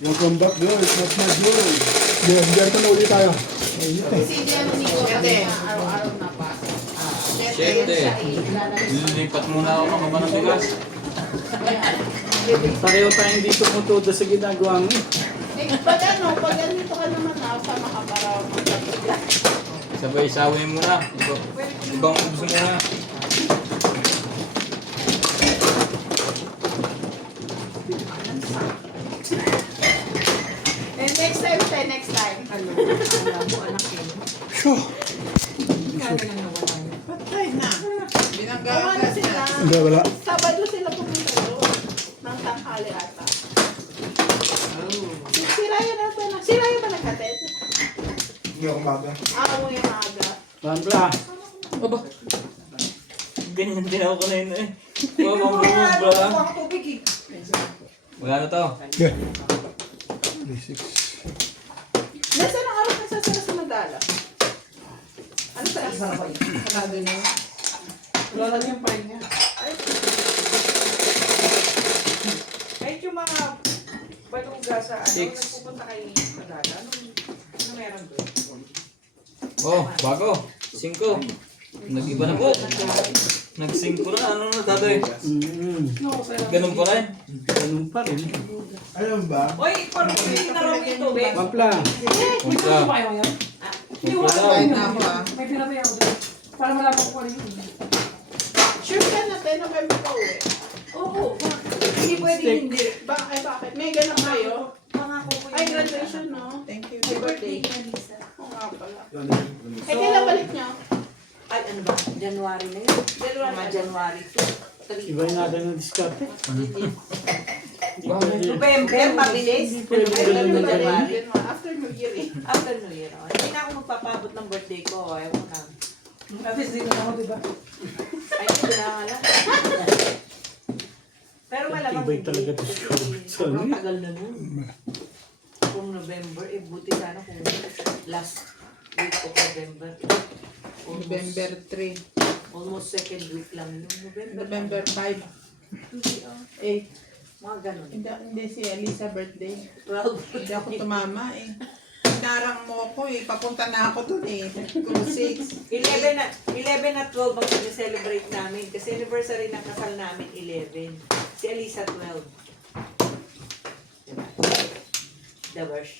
Welcome back, girls. Not my girl. Yeah, diyan na ulit tayo. Mainit eh. Kasi diyan Nico kasi araw-araw na pa. Siyete. Lilipat muna ako ng kaban ng bigas. Pareho tayong dito mutudo sa ginagawa mo. Pag ganito ka naman sama ka para magpapagyan. Sabay sawin mo na. Ibang gusto mo na. And next time. Ano? Alam mo, anak yun. Sure. Patay na. Tama na sila. Hindi, wala. Sabado sila pumunta doon. Ng tanghali ata. Si Ryan ba naghatid? Hindi ako maga. Umuwi yung maaga. Bambla. Aba. Ganyan din ako kanina eh. Bumubra. Wala na to. Yeah. 36. Nasaan ang araw na sasara sa Magdala? Ano sa isa? Sarado na yun. Wala lang yung pain niya. Kahit yung mga baluga sa ano, Six. nagpupunta kay Magdala. Ano meron doon? Oh, bago. 5. Nag-iba na po. Nag-5 na. Ano na tatay? Ganun pa rin. Ganun pa rin. Ayun ba? Uy, parang hindi na rin ito, be. Bambla. Punta. Kain na ako ah. May pinapay ako doon. Para malaman ko ano yun. Sure ka na 10 November pa uwi. Oo. Hindi pwede hindi. Bakit? May ganun kayo? Pangako ko Ay, graduation, no? Thank you. Happy birthday. Oo nga pala. Kailan balik nyo? Ay, ano ba? January na yun. Mga January 2, 3. Iba yung natin ng diskarte. November, mabilis. Pwede ganun na January. After New Year eh. After New Year. Oh. Hindi na ako magpapabot ng birthday ko. Ayaw ko na. At least dito na ako, diba? Ay, hindi na nga lang. Pero malamang Iba'y talaga Kasi discovered sa sobrang ano. tagal na nun. Kung November, buti sana kung last week of November. November 3. Almost second week lang yun. November 5. Hindi, 8. mga ganun. Hindi si Elisa birthday. 12. Hindi ako tumama eh. Hinarang mo ko eh. Papunta na ako dun eh. Kung 6. 11 at 12 ang celebrate namin. Kasi anniversary ng kasal namin, 11. Si Alisa, 12. Diba? The verse.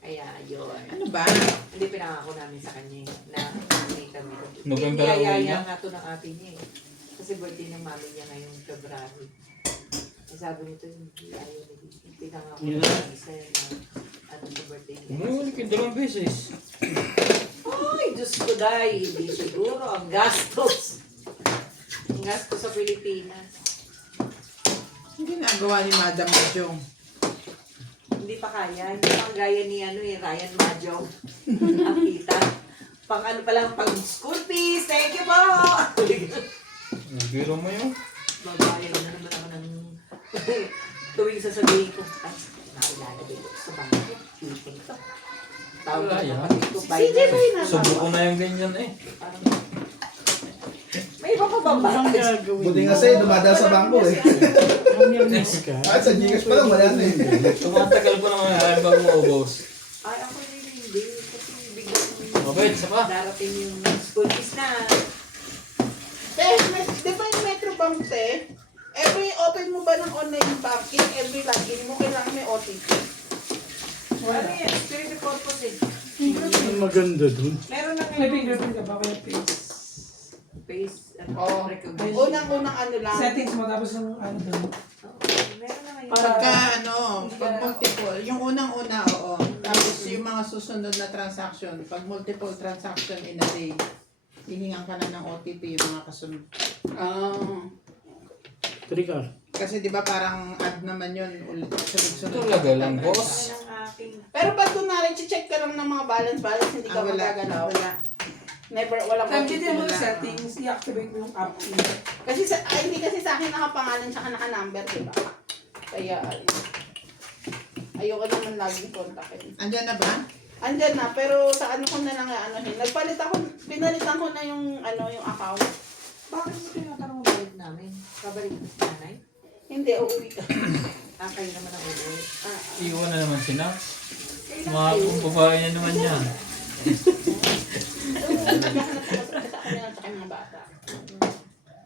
Kaya, yun. Ano ba? Hindi pinangako namin sa kanya na may kami. November ang uwi Niyayaya niya? nga to ng ate niya eh. Kasi birthday ng mami niya ngayong February. Eh, sabi nito, hindi ayaw na pinangako Yeah. na isa na ano sa birthday niya. Umuwi ka 2 beses. Ay, Diyos ko dahil, hindi siguro ang gastos. Ang gastos sa Pilipinas. Ang ginagawa ni Madam Jong. Hindi pa kaya. Hindi pa ang gaya ni Ryan Majong. Ang kita. Pang ano pa lang, pang school fees. Thank you po! Biro mo yun. Babayad na naman ako ng tuwing sasabihin ko. Ay, nailalagay ko sa bangko. Meeting to. Tawag Wala na yan. kapatid ko. CJ ba yun na? Subo ko na yung ganyan eh. Parang, may iba pa ba ba? Ang gagawin Buti nga sa'yo, dumadaan sa bangko eh. Ang nirnis ka. Kahit sa Gcash pa lang, wala na eh. Tumatagal ko naman ay bago maubos. Ay, ako hindi. Kasi biglang Okay, isa pa. darating yung school fees na. Di ba yung Metrobank te? Every open mo ba ng online banking, every login mo, kailangan may OTP. Ano yan? Security purpose eh. Ang maganda dun. Meron na May ngayon. fingerprint ka ba? Kaya face. Face and Oo. recognition. Unang-unang ano lang. Settings mo tapos yung ano doon. Oo, meron na ngayon. Pagka pag multiple, yung unang-una, oo. Tapos yung mga susunod na transaction, pag multiple transaction in a day, hihingan ka na ng OTP yung mga kasunod. Trigger. Kasi di ba parang add naman yun ulit sunod-sunod. Talaga lang, boss. Yan ang aking Pero pag kunwari, check ka lang ng mga balance, hindi ka Wala. magagalaw. Wala. Never, walang Time OTP. dito mo wala. yung settings, i-activate mo yung app. Kasi hindi kasi sa akin nakapangalan tsaka naka-number, diba? Kaya, ayoko naman laging kontakin. Andyan na ba? Andyan na, pero sa ano ko na lang pinalitan ko na yung yung account. Bakit mo tinatanong balik namin? Kabalik mo si nanay? Hindi, uuwi ka. Kayo naman ang uwi. Iwan na naman si Nax. Mga kung babae na naman yan. Naghahanap ako sa kanila sa kanyang bata.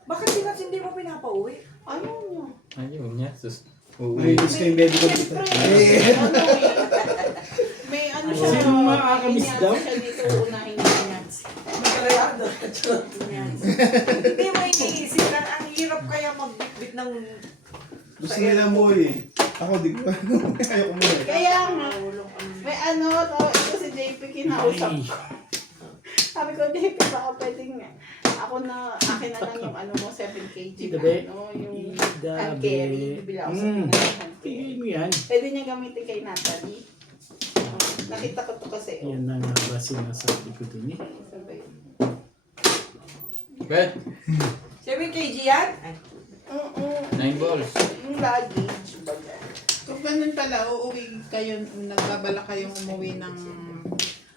Bakit sila hindi mo pinapauwi? Ayaw niya. Ayun niya. Sus. May gusto yung baby ko dito. May ano siya. Sino makakamiss daw? Siya dito unahin niya. Nagkalayado. Hindi mo iniisip na ang hirap kaya magbitbit ng Gusto nila mo eh. Ako di ko. Ayoko mo eh. Kaya nga, may ano, ito si JP kinausap ko. Sabi ko, JP, baka pwedeng ako na, akin na lang yung ano mo, 7 kg na Dabe. ano, yung Dabe. hand carry. Bibili ako sa Mm. hand Tingin carry. mo yan. Pwede niya gamitin kay Natalie. Nakita ko to kasi. Yan na nga ba sinasabi ko dun eh. Sabi, Bet. 7 kg yan? Ay, 9 balls. yung luggage, baga. Kung ganun pala, uuwi kayo, nagbabala kayong umuwi ng...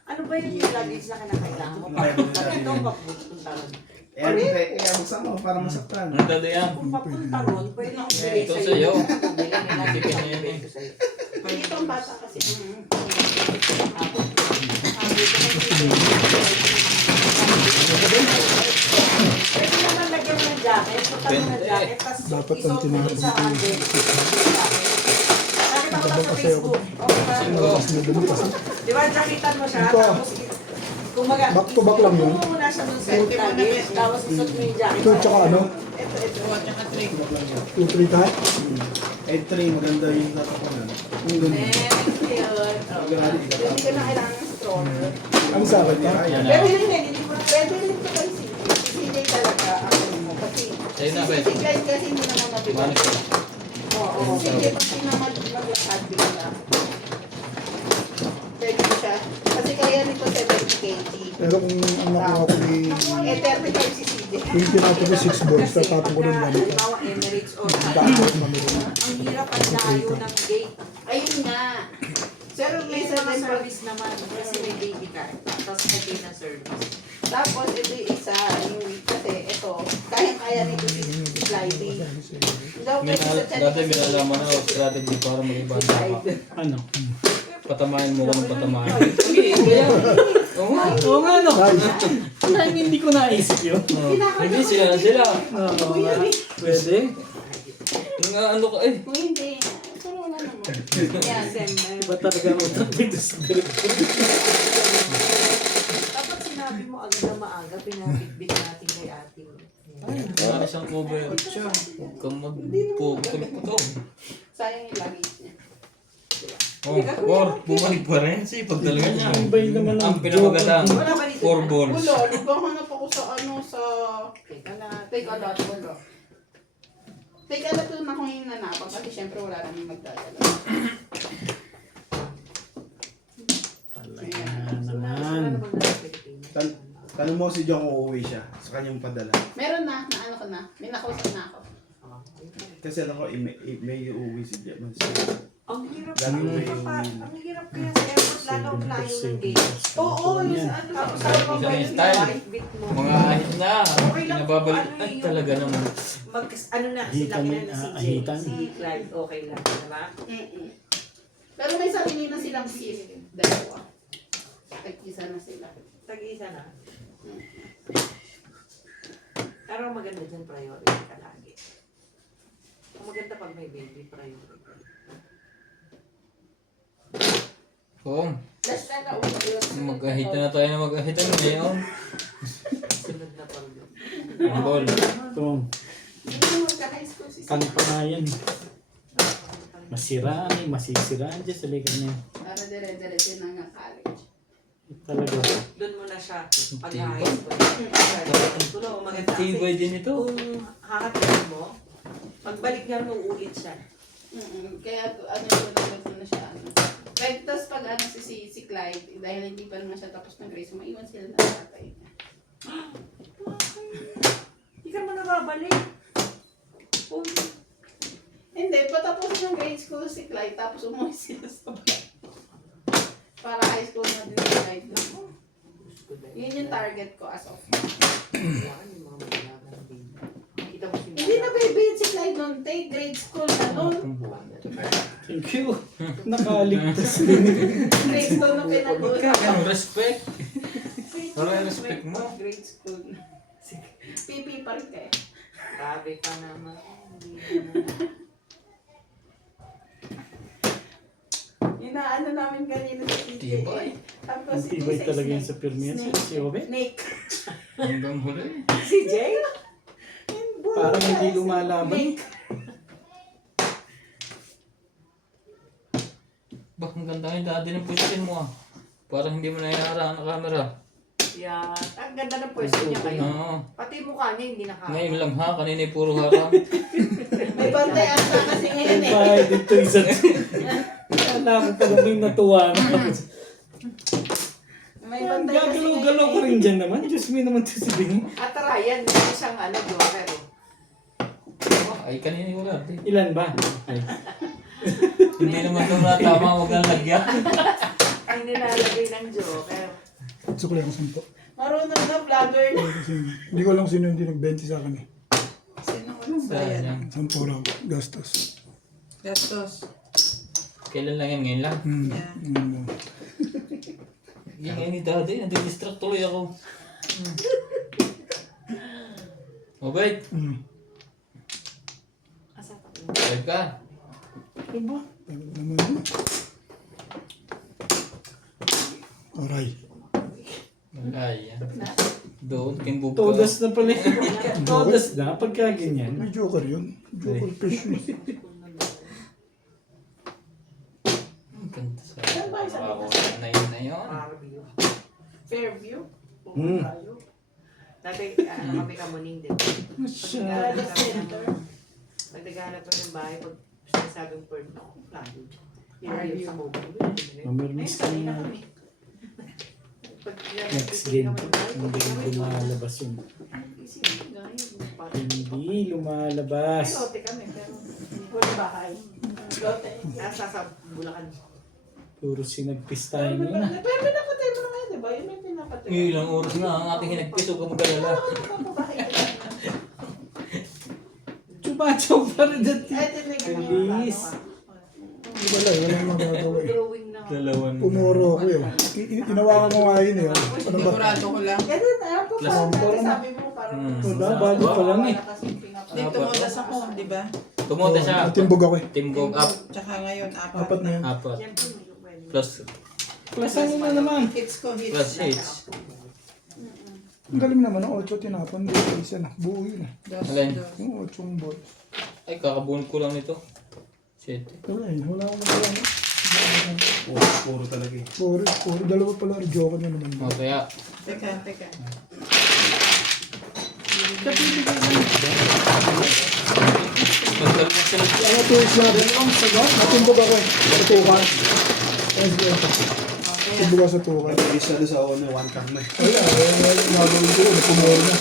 ano ba yung luggage na kinakailangan mo? Papunta ito, papunta ron. Kaya magsama ko para masaktan. Ano dado yan? Kung papunta ron, pwede akong bigay Ito sa'yo. sa'yo. Bili na lang Sige, ito, sige. bigay ko sa'yo. Hindi pang bata kasi. Pwede naman lagyan mo ng jacket, punta mo ng jacket, tapos Dapat ang isuot mo dun sa handle. Nakita ko lang sa Facebook. Okay ba? Di ba, jacketan mo siya, Ito. tapos kumaga, Back to back lang yun. isuot mo muna siya dun sa luggage, tapos isuot mo yung jacket. Ito tsaka ano? Ito, tsaka trig. 2-3 ka? Ed 3, maganda yung tatapanan. Yung ganun. Hindi ka na kailangan ng stroller. Ano sa akin ka? Yan Pero na. hindi mo pwede rin ko kay CJ talaga ako mo. Kasi Sa'yo na, Bet. CJ kasi hindi naman mabigat. Manik ko. Oo. CJ pag pinamad maglakad bigla. Pwede mo siya. Kasi kaya nito 70 kg. Pero kung ang nakuha ko ni... Eh 35 si CJ. Yung tinapos ko 6 balls, tatapon ko ng ganito. Halimbawa, Emirates or Bakit naman? ang hirap ang layo ng gate. Ayun nga. Pero may Isa mga din pag- service naman kasi may baby car. Tapos okay na service. Tapos ito yung isa. Yung kasi ito. Kaya nito si Clyde. Daw May kasi sa tiyan dati kasi- may nalaman ako strategy para mag-ibang ka. Ano? Patamain mo ko ng patamain. Oo nga. Oo nga no. Ay, hindi ko naisip yun. Hindi sila na sila. Oo nga. Pwede. Yung ano ka eh. Kung hindi, pero wala naman. Yan. December. Iba talaga ang utang dito sa director. Dapat sinabi mo agad na maaga, pinabitbit natin kay ate mo. Wala siyang cover. Huwag kang magpuputol-putol. Sayang yung luggage niya. Oh, or bumalik pa rin. Kasi pag talaga niya. Ang bay naman Ang ng pinamagandang Wala ba dito? 4 balls. Wala, naghahanap ako sa ano, sa... Teka na, take a lot, wala. Take a lot na akong yung nanapan kasi syempre wala naman magdadala. Talaga Wala naman. namang nasa Pilipinas. Tanong mo si John kung uuwi siya sa kanyang padala. Meron na ano ko na, may nakausap na ako. Kasi alam ko, may uuwi si John. Ang hirap Dami mo ang hirap kaya sa airport, lalo ang layo ng gate. Oo, yung sa ano, Tapos sa ano pang ba yung Style. bit mo? Mga ahit na. Pinababalik. Ay talaga naman. Ano na, sila Ahitan kina mo- ni si Jay, ahitan. si Clyde, okay lang, diba? Pero may sarili na silang sis. Dalawa. Tag-isa na sila. Tag-isa na. Pero ang maganda dyan, priority ka lagi. Ang maganda pag may baby, priority. Oo. Last na ulit. Mag-ahitan na tayo na mag-ahitan ngayon. Sunod na pag Ang ball. Ito, Hindi mo magka-high school si kan pa nga yan. Masiraan eh, masisiraan dyan sa likan niya. Para dire-diretso na nga college. Talaga. doon mo na siya pag Tibay. high school. Tulo, maganda kasi Tibay din ito. kung hahatihin mo, pagbalik niya, uulit siya. Kaya ano yung nagpunta na siya. Ano. Pwede tapos pag ano si Clyde, dahil hindi pa naman siya tapos ng grade, so maiwan sila ng tatay niya. Hindi ka naman nababalik. Oh, Hindi, patapos ng grade school si Clyde, tapos umuwi sila sa bahay. Para high school na din si Clyde. No? Yun yung target ko as of now. kailangan yung mga magalaga ng baby. Nakita mo si Hindi na baby si Clyde noon, take grade school na noon. Thank you. Nakaligtas din. Grade school na pinag-uusapan. Ang respect. Parang respect mo. Grade school. PP pa rin kayo. Grabe ka naman. Hindi naman. Inaano namin kanina sa PTA. Tibay. Tapos Ang tibay talaga yung sa Pirmian. Si Obe. Snake. Hanggang huli. Si Jay? Parang hindi lumalaban. Snake. Bah, ang ganda yung dati ng position mo ah. Parang hindi mo nahiharaan ang camera. Yan. Ang ganda ng pwesto niya kayo. Oo. Pati mukha niya hindi Ngayon nakaka. lang ha, kanina yung puro harang. May bantay ata kasi ngayon eh. Ay, dito isa. Kala ko pala may natuwa na. May bantay kasi Gagalaw-galaw ka rin dyan naman. Diyos me naman to si Bing. At Ryan, meron siyang joker. Ay, kanina yung wala. Ilan ba? Ay. Hindi naman ito na tama, huwag nang lagyan. Ang nilalagay ng joker. Sukli ako 10. Marunong na vlogger na. Kasi hindi ko alam sino hindi nag-20 sa akin eh. Sino anong bayad? Sayang. 10 raw, gastos. Gastos. Kailan lang yan, ngayon lang. Yeah. Yung ngayon ni daddy, nadidistract tuloy ako. Okay, Asa ka? balik ka. Ano naman yun? Aray. Ay, yan. Doon, kimbog ka. Todas na pala yun. Todas na pagka ganyan. May joker yun. Joker fish yun. Ang ganda sa Saan ba isa? wow, na yun na yun. Fairview. Fairview. Hmm. Dati kami kamuning din. Alala Center. Pag naghahanap ko ng bahay, pag sinasabing bird ako, lalo. Yung sa mobile. Mamirmis ka Sanay na na. kami. Pag Next game. Hindi lumalabas yun. Isipin nga yun. Parang- Hindi lumalabas. Lote kami pero wala bahay. Lote. nasa sa Bulacan. Puro sinagpis tayo Pero na. pinapatay mo na ngayon, di ba? Yun yung pinapatay. Ngayon ilang oras na ang ating hinagpis, huwag ka mag-alala. Papabahay ka lang. Chupa-chup pa rin dati. Ay, tinignan niyo yung Police. plano Wala, walang magagawa eh. Drawing na. Dalawan. Pumuro ako eh. Inawakan ko nga yun eh. Ano ba? Sigurado ko lang. ka. Ganun, po Plus- parang dati sabi mo parang Wala, bago pa lang eh. Hindi, tumudas ako, di ba? Tumunta siya. Natimbog ako eh. Timbog up. Tsaka ngayon, apat. Apat na yun. Apat. Siyempre, hindi ko pwede. Plus, Plasan nyo na naman. Hits ko, hits. plus hits. Ang galing naman ng 8 tinapon. Hindi, isa na. Buo yun eh. Dos, Alin? dos. Yung 8 balls. Ay, kakabuhin ko lang nito. Shit. Wala eh. Wala akong magawa. Puro talaga eh. Puro dalawa pala. Joker na naman. O, kaya, Teka, teka. magdalawang sila. Ano to is na? Natimbog ako eh. Sa tukan. Natimbog ako sa tukan. Isa na sa una, one cam na eh. Wala, gagawin ko. Napumuro na.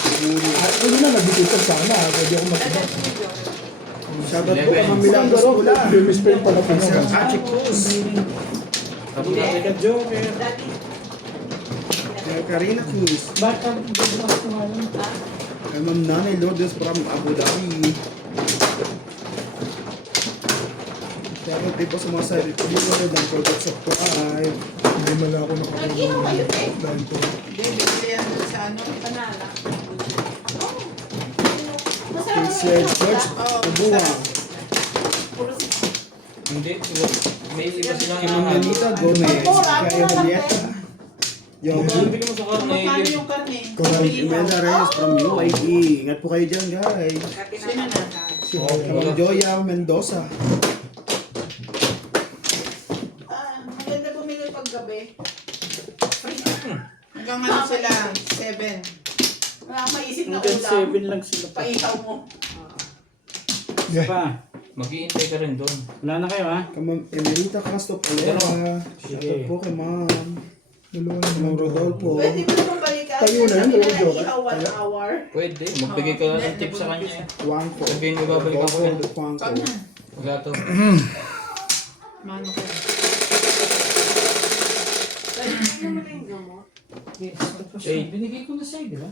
Ano na, nagbibitan sana. Pwede ako matibag. Shoutout po kay Mamilang Pero, Pula. Bimis pa yung pala po. Sir Hachi Cruz. Sabi ka Joker. Dati, Kay Karina Cruz. Baka gusto ko kumain. Kay Ma'am Nanay Lourdes from Abu Dhabi. Shoutout din po sa mga side dito ng products of Tuay. Hindi man lang ako Nag-ihaw kayo, eh. Dahil po. Hindi, bibili yan doon sa ano. Banana. Kay Sir George Kabuang. Hindi, may iba silang Kay Ma'am Anita Gomez. Kay Julieta. Yung Hindi ko masakar na Magkano yung karne? Imelda Reyes from UID. Ingat po kayo dyan, guys. Sino na? Kay Ma'am Joya Mendoza. Maganda bumili pag gabi. Hanggang ano sila? 7. Wala akong maisip na Hanggang ulam. 7 lang sila pa. Paihaw mo. Pa. Mag-iintay ka rin doon. Wala na kayo ha? Kay Ma'am Emerita Castro Palera. Shoutout po kay Ma'am. Dalawa na Ma'am Rodolfo. Pwede mo naman balikan. Tayo na yan, Sabi dalawa na joke. ihaw 1 hour. Pwede, magbigay ka lang ng tip sa kanya eh. Juanco. Sabihin mo, babalik ako yan. Juanco. Ikaw na. Wala to. Mano ko. ano naman yung gamot? Eh, Binigay ko na sa'yo, di ba?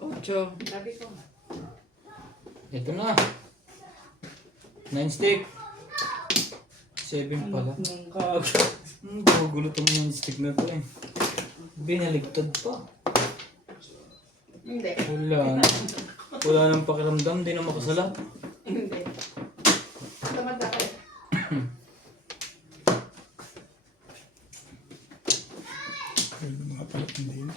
8. Sabi ko nga. ito na. 9 stick. 7 pala. Nang kag... Gugulo tong yung stick na to eh. Binaligtad pa. Hindi. Wala. Wala nang pakiramdam, di na makasalat. Hindi. Tamad ako eh. Ayun, mga palit hindi na.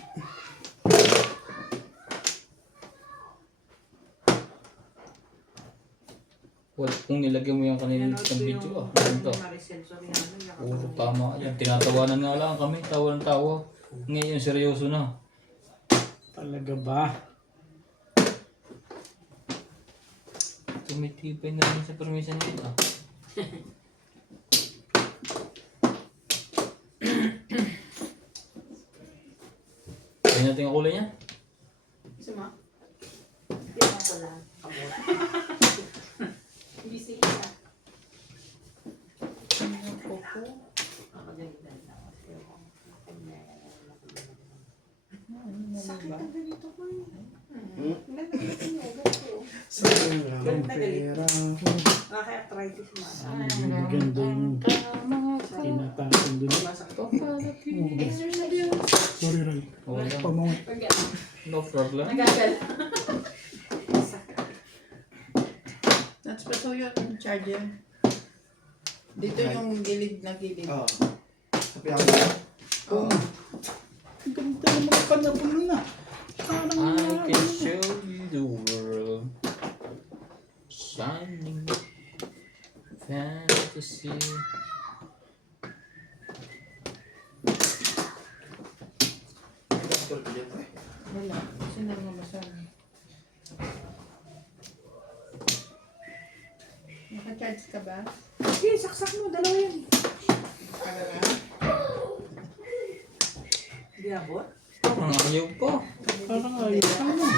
Wala, kung nilagyan mo yung kanina sa video ah. Ganda. Maricel Soriano. Oo, tama yan. Tinatawanan nga lang kami, tawa ng tawa. Ngayon seryoso na. Talaga ba? Tumitipay na rin sa permission nito ah. Kaya natin ang kulay niya. Gusto mo? Tingnan ko lang. Busy ka. Ako din din na. Sakit ang ganito ko eh. Sayang lang ang pera. Nakaka-arthritis mo. Maganda yung tinatapon doon. Sorry, Ray. Wala. Pamangat. No problem. Nagagal. That's pa so yun, charger. Dito yung gilid na gilid. Oo. Sabi ako. Oo. Ang ganda ng mga panabon na. I can show you the world. Shining fantasy. Wala. Sinama masama. Naka-charge ka ba? Sige, saksak mo. Dalawa yan. Para na? Hindi abot. Parang ayaw pa. Parang ayos ka na.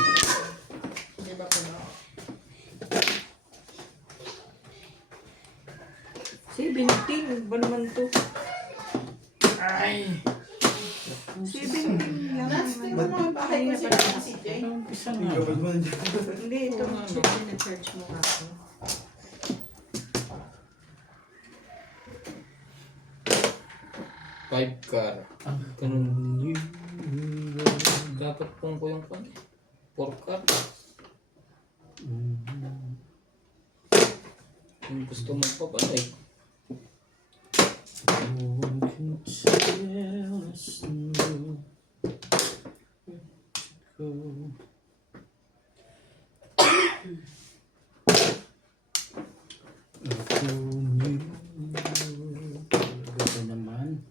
Di ba ko na? 17. Ba naman to? Ay. 17 lang. Last time mga bahay ko sila si CJ. Umpisa nga. Hindi, ito. Charge mo nga ako. Five car. Ganun. Dapat pong ko yung kanya. 4 car. Kung gusto magpapalay. Ito naman.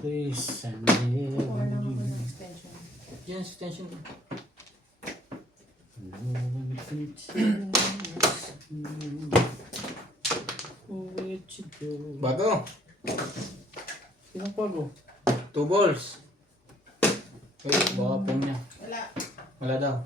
Please, and Kuha lang ako ng extension. Yan, extension. Bago. Sinong pago? 2 balls. Wait, baka pong niya. Wala. Wala daw.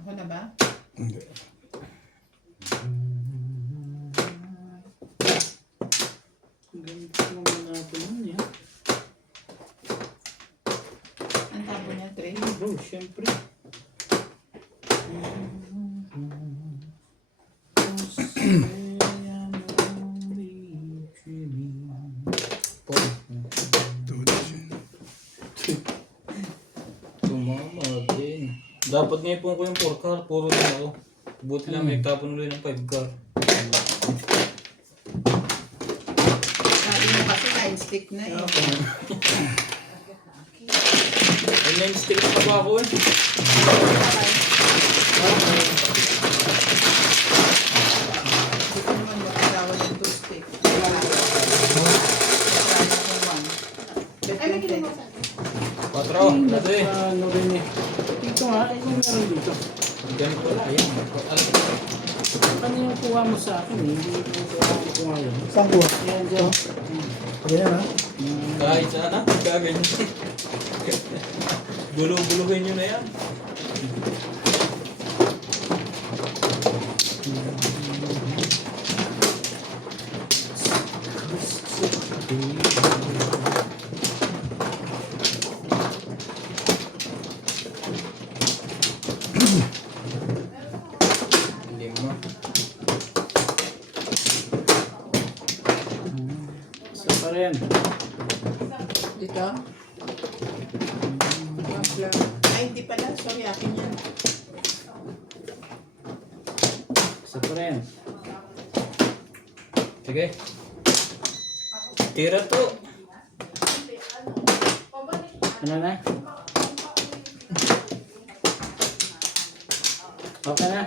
Ako na ba? Hindi. Ganito naman natin yun eh. Ang tabo niya, 3. Bro, syempre. Tumama din. Dapat ngayon po ko yung 4 car. Puro din ako. Buti lang may tapon ulit ng 5 car. Sabi mo kasi 9 stick na eh. Ay, 9 sticks pa ba ako eh? Hindi ko naman makasawa ng 2 stick. Wala. Wala akong 1. Ay, may kinuha sa akin. 4. Dito eh. Ano rin eh. Dito nga, ito meron dito. Ganito lang. Ayan. Ano yung kuha mo sa akin eh? Hindi ko kuha yun. Saan kuha? Yan, dyan. Ayan ha. Kahit saan na. Gaganyan. Bulu-buluhin nyo na yan. yan? Dito. Muffler. Ay, hindi pala. Sorry, akin yan. Isa pa rin. Sige. Tira to. Ano na? Okay na?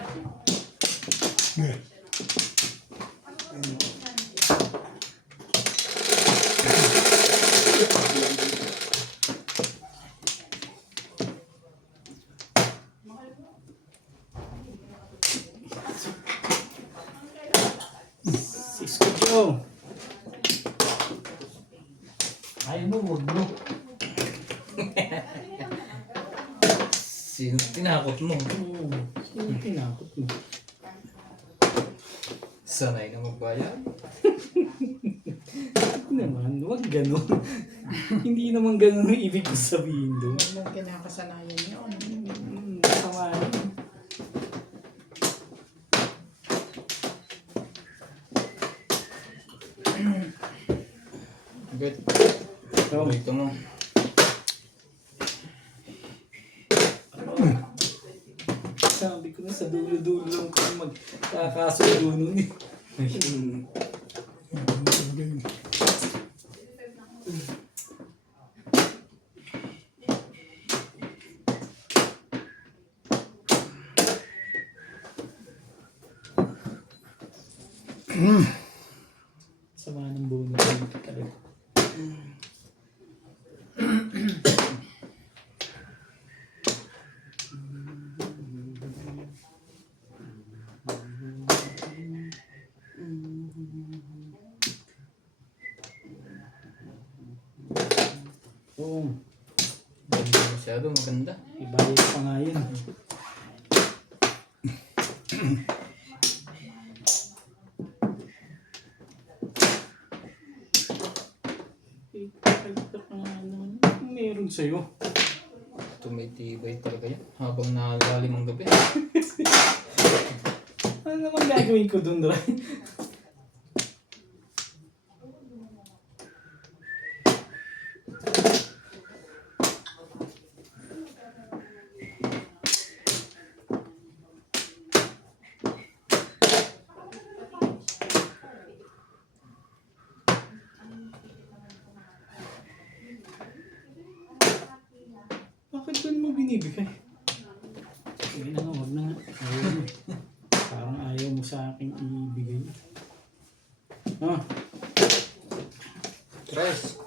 Cisco Joe. Ayaw mo, huwag mo. Sino tinakot mo? Sino tinakot mo? Sanay na magbayad. Naman, huwag ganun. Hindi naman ganun ang ibig ko sabihin doon. Anong kinakasanayan yun? Sama yun. Good. So, Ito mo. sabi ko na sa dulo-dulo lang ko magkakasundo nun eh. Sama ng buo na dito talaga. Oo, Hindi masyado maganda. ibayad pa nga yun. Meron sa'yo. Tumitibay talaga yan. Habang nalalim ang gabi. Ano naman gagawin ko dun, Ray? Bakit doon mo binibigay? Sige na nga, wag na nga. Ayaw mo. Parang ayaw mo sa akin ibigay. Ah, Tres.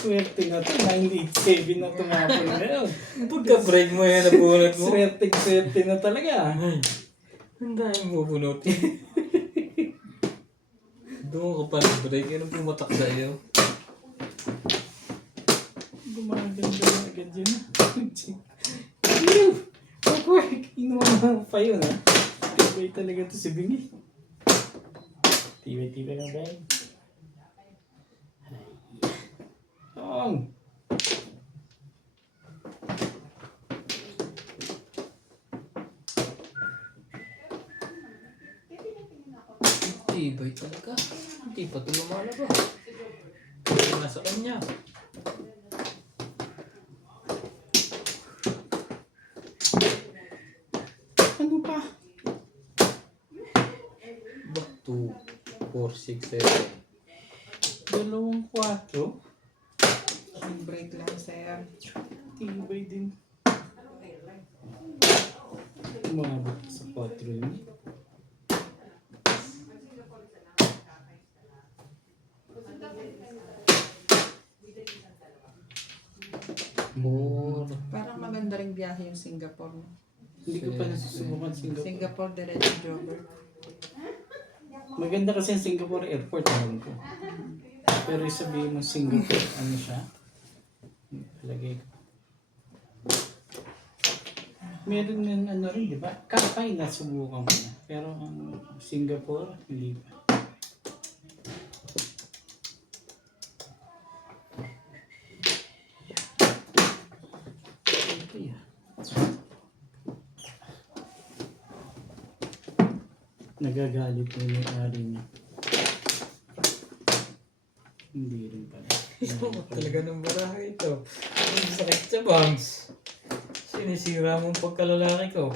swerte na to. 987 na tumapon na yun. Pagka-break mo yan, nabunot mo. Swerte na talaga. Ang dahil mo bunutin. Doon ka pa nag-break. Yan ang pumatak sa'yo. Gumaganda na agad yun. Ew! Work! Inuman pa yun ha. Tibay talaga to si Bingi. Tibay lang ba yun? Tong! Tibay talaga. Hindi pa ito lumalabas. Kaya nasa kanya. Ano pa? Back to 4, 6, 7. 2-4. Break lang, sir. Tibay din. Umabot sa 4 yun. More. Parang maganda rin biyahe yung Singapore. No? Hindi ko pa nasusubukan Singapore. Singapore, diretso jogger. Maganda kasi ang Singapore airport, alam ko. Pero sabihin mo Singapore, ano siya? Lagay ko. Meron din ano rin, di ba? Kapay na subukan ko na. Pero ang Singapore, hindi pa. nagagalit na yung ari niya. Hindi rin pala. Ito talaga ng baraha ito. Ang sakit sa bangs. Sinisira mo ang pagkalalaki ko.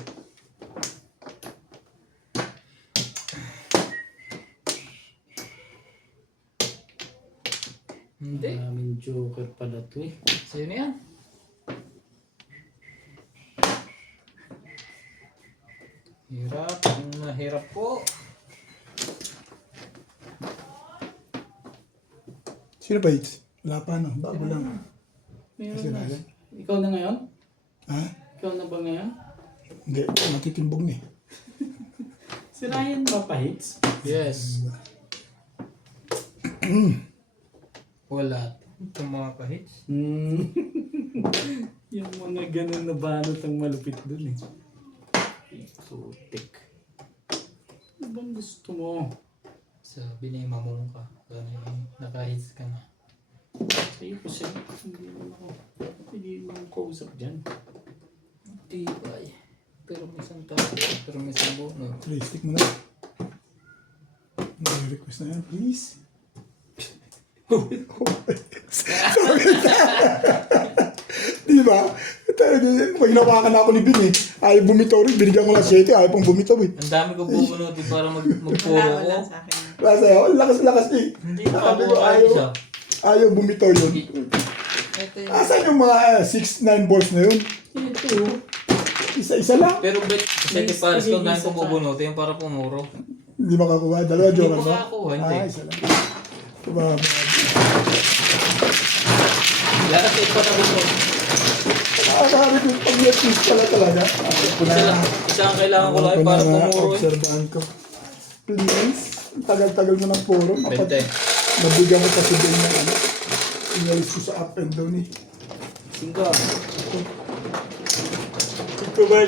Hindi. Maraming joker pala to eh. Sino yan? Hirap. Mahirap po. Sino ba hits? Wala pa no, bago lang. Kasi Meron na. na. Ikaw na ngayon? Ha? Ikaw na ba ngayon? Hindi, matitimbog na eh. Si Ryan ba pa hits? Yes. Wala. Itong mga kahits. Yung mga ganun na balot ang malupit dun eh. Exotic. Ano bang gusto mo? Sabi ni mamong ka. Nakahits ka na. Sa'yo kasi hindi mo kausap dyan. Tibay. Pero may isang tao. Pero may isang bono. Realistic mo na. Request na yan, please. Di ba? Pag hinawakan ako ni Bin eh, ayaw bumitaw rin, binigyan ko lang 7, ayaw pang bumitaw eh. Ang dami ko bubunutin para magpuro Wala, ko. wala sa akin. Wala sa'yo, ang lakas-lakas eh. Hindi Sabi ko, nakabuo kahit isa. ayaw bumitaw yun. Ito yung Asan yung mga 6-9 balls na yun? Ito. Isa-isa lang. Pero bet, kasi pares ko dahil ko bubunutin para pumuro. Hindi makakuha. Dalawa Hindi joker ko ba? makakuha, hindi. Isa lang. Diba? Lahat ay patabuto. Nakakaharap yung pag-yetis pala talaga. Ako na. Isa ang kailangan ko lang para pumuro eh. Obserbahan ko. Please. Ang tagal-tagal mo ng puro. Bente. Nabigyan mo kasi din na ano. Inalis ko sa up and down eh. 5. Ito ba?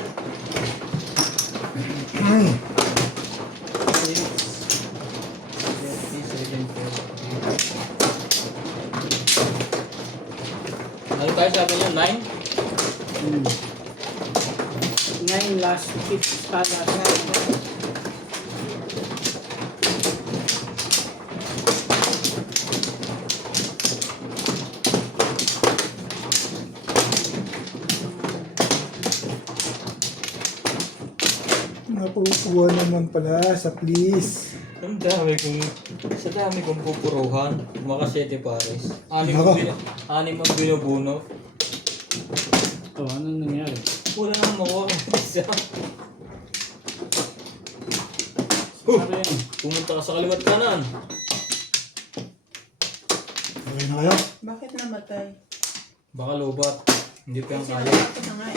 Ano tayo sabi niyo? 9? 9 last 6 para Napupuha naman pala sa please. Ang dami kong, sa dami kong pupuruhan. Maka 7 pares. 6 ang binubuno. Oh, ano nangyari? Wala nang makuha ng isa. Ano yan? Pumunta ka sa kaliwat kanan. Okay na kayo? Bakit namatay? Baka lobat. Hindi pa yung kaya. Sinakot na nga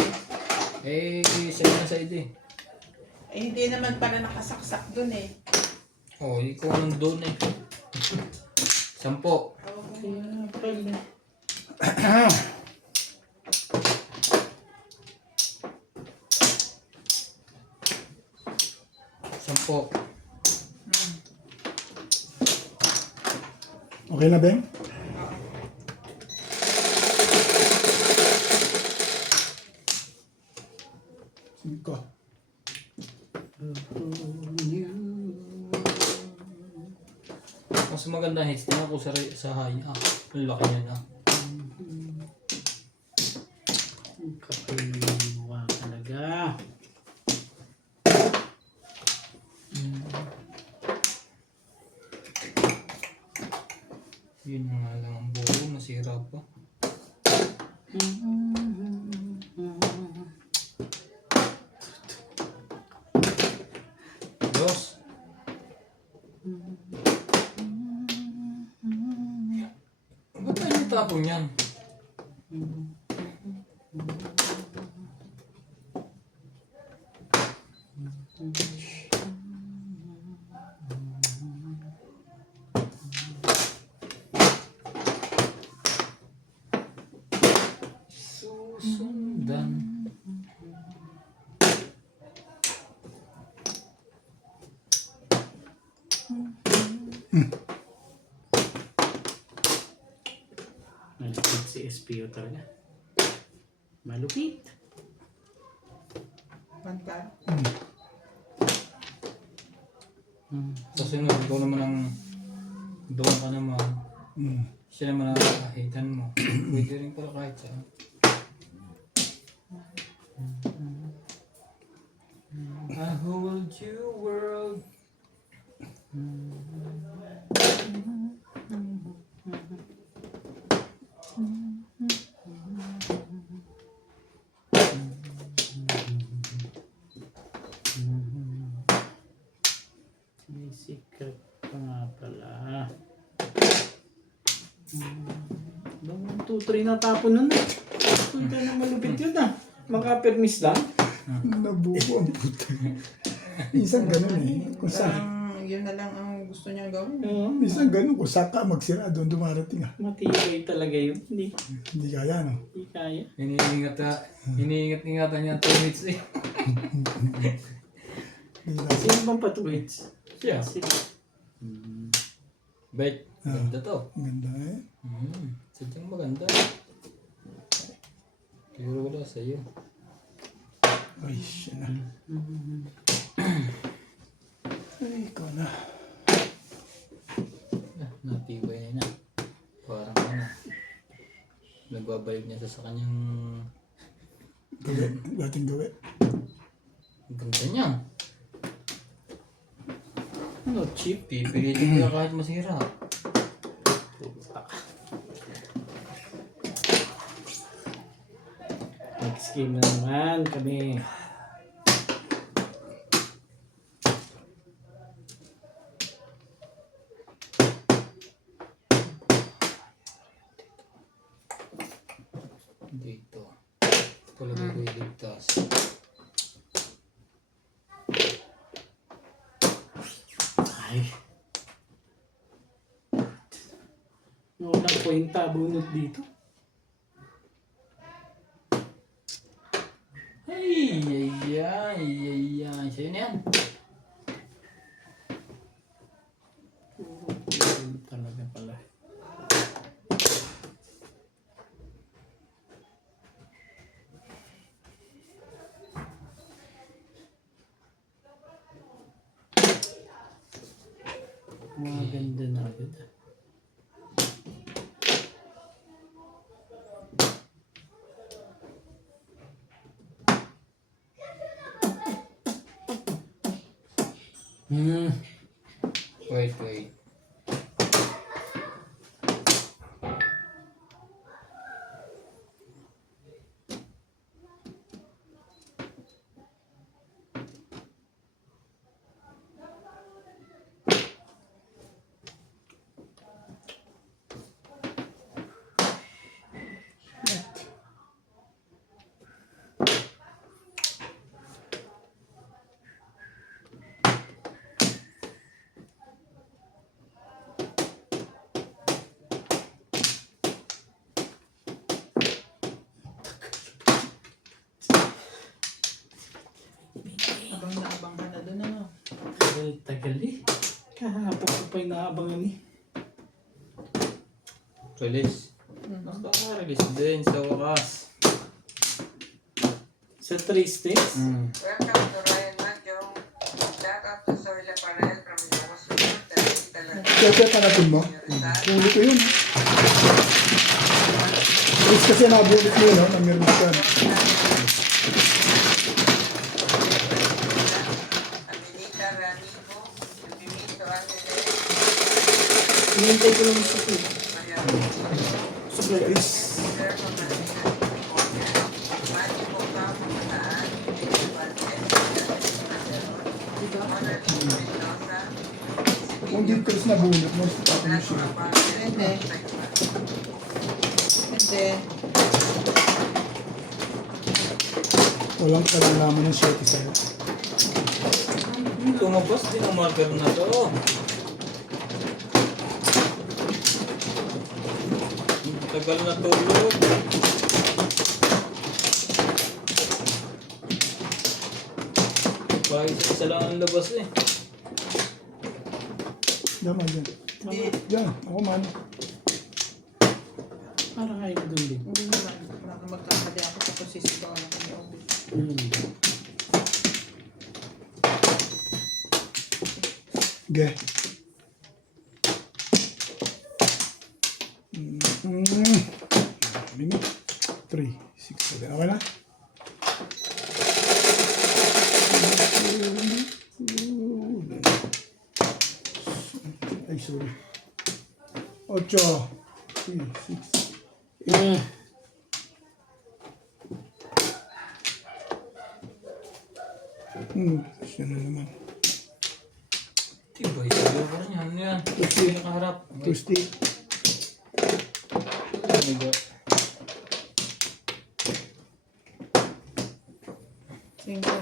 Eh, eh. sa'yo na sa'yo eh. Eh, hindi naman pala nakasaksak dun eh. Oh, ikaw nandun eh. 10. Kaya pala. Okay na, Beng? Cinco. Mas maganda hits na ako sa high. Ang laki niya na. Kapiliwa talaga. Yun na nga lang ang buo. Masira pa. Dos. Ba't tayo natapon yan? Susundan. Malupit si SPO talaga. Malupit. Panta. Sa sunod, ikaw naman ang doon ka naman. Siya naman ang kahitan mo. Pwede rin pala kahit saan. I hold you world. May secret pa nga pala. 1, 2, 3 na tapon nun eh. Punta na malupit yun ah. Makapermis lang. Nabuo ang puta. Minsan ganun eh. Kung saan. Parang yun na lang ang gusto niyang gawin. Minsan ganun. Kung saan ka magsira doon dumarating ah. Matibay talaga yun. Hindi Kaya no. kaya. Iniingat-ingatan niya 2 minutes eh. Sino bang patuwits? Siya. Sige. Bet, ganda to. Ganda eh. Sadyang maganda. Siguro wala sa'yo. Ay, siya na. Ay, ikaw na. Natibay na. Parang ano. Nagbabalik niya sa kanyang Gawi. Dating gawi. ganda niya. Ano, cheap? Pipilitin niya kahit masira. Next game na naman kami. Dito. Palagay ko iligtas. Ay. Walang kwenta bunot dito. Ay, ay, ay, ay, ay. Sa'yo na yan. Talaga pala. Maganda na agad. Wait, wait. Abang na abang ka na doon ano. Tagal eh. Kahapon ko pa inaabangan eh. Release. Nakaka-release din sa wakas. Sa 3 sticks? Welcome to Ryan Matyong. Shout out to Soyla Parel from Ilocos Sur. Talaga Kaya tanapin mo. Huli ko yun. Chris kasi nabulit mo no. Namirmis yan. Aminita Ranico, Pimito Angeles, Hinintay ko lang sa supply. Maria Supply Chris. Sir Pamalina, Mati Popa, Pamataan, Pimito Valdez, Honor Mendoza, Kung di Chris nabulit mo. Tapos mo siya. Hindi. Hindi. Walang kalalaman ng shorty sa'yo. Lumabas din ang marker na to. Tagal na tulog. Isa lang ang labas eh. Diyan man dyan. Diyan. Ako man. Parang ayaw doon din. Hindi naman. Magkakadi ako tapos sisigaw na kami obit. Okay. Limit. 3, 6, 7. Okay na? Ay, sorry. 8, 3, 6. Siya na naman. Tibay, sabi ko rin yan. Ano yan? Yung nakaharap. Two stick. Oh my God. Singko.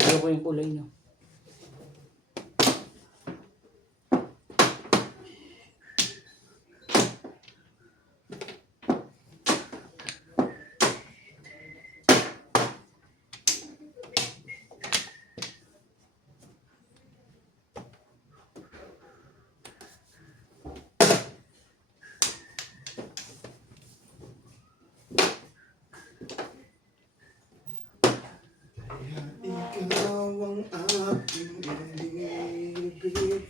Ayaw ko yung kulay niyo. Ikaw ang aking inibig.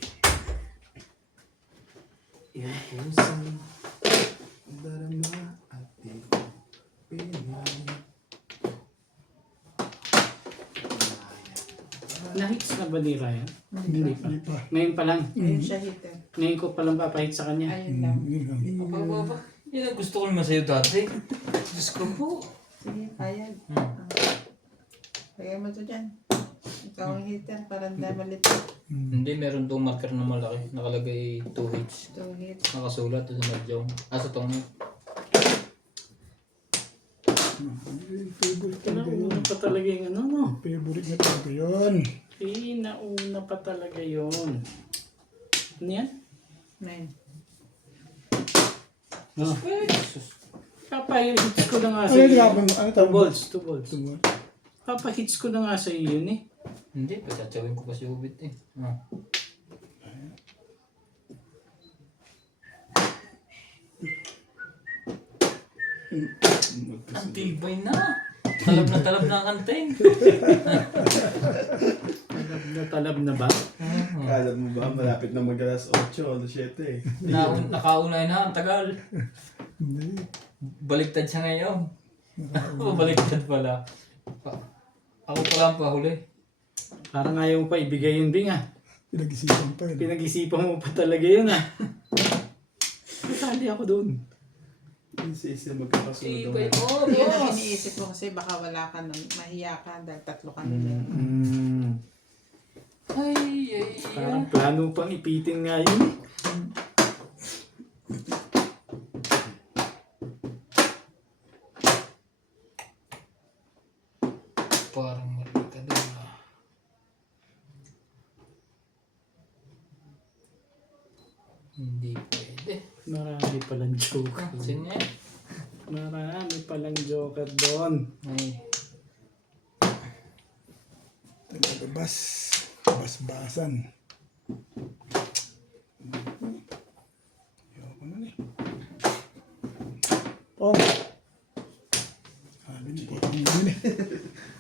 Yan pusang darama at di ko pinili. Na-hits na ba ni Ryan? Hindi pa. Ngayon pa lang. Ayun siya hitter. Ngayon ko palang papahit sa kanya. Ayun lang. Papa. Yan ang gusto ko naman sa'yo dati. Diyos ko po. Sige, kaya. Kaya mo to dyan. Ikaw ang hitter, parang damalit. Hindi, meron tong marker na malaki. Nakalagay 2H. 2 hits. Nakasulat sa Madjong. Sa tong Favorite talaga Nauna yun. pa talaga yung ano, no? Favorite na talaga yun. Nauna pa talaga yun. Ano yan? 9. No. Papahits ko na nga Ano sa yung iyo. gagawin mo? Ano 2 tawag mo? volts, 2 volts. Papahits ko na nga sa iyo yun eh. Hindi, patsatawin ko kasi ubit eh. Ang tibay na. Talab na ang kanting. Talab na ba? Alam mo ba, malapit na mag-alas 8 o 7 eh. Nakaunay na, ang tagal. Hindi. Baliktad siya ngayon. Baliktad pala. Ako pala ang pahuli. Parang ayaw mo pa ibigay yun, Bing ah. Pinag-isipan pa yun. Pinag-isipan mo pa talaga yun ah. Kasali ako doon. Isa magkakasunod Tibay naman. mo, Yun ang boss. iniisip ko kasi baka wala ka nun. Mahiya ka dahil 3 kami. Ay. Parang plano pang ipitin nga yun eh. Parang malita doon ah. Hindi pwede. Marami palang joker. Sino yan? Marami palang joker doon. Ay. Talaga basbasan. Ayoko na eh. Oh. Sabi niyo, ang yun eh.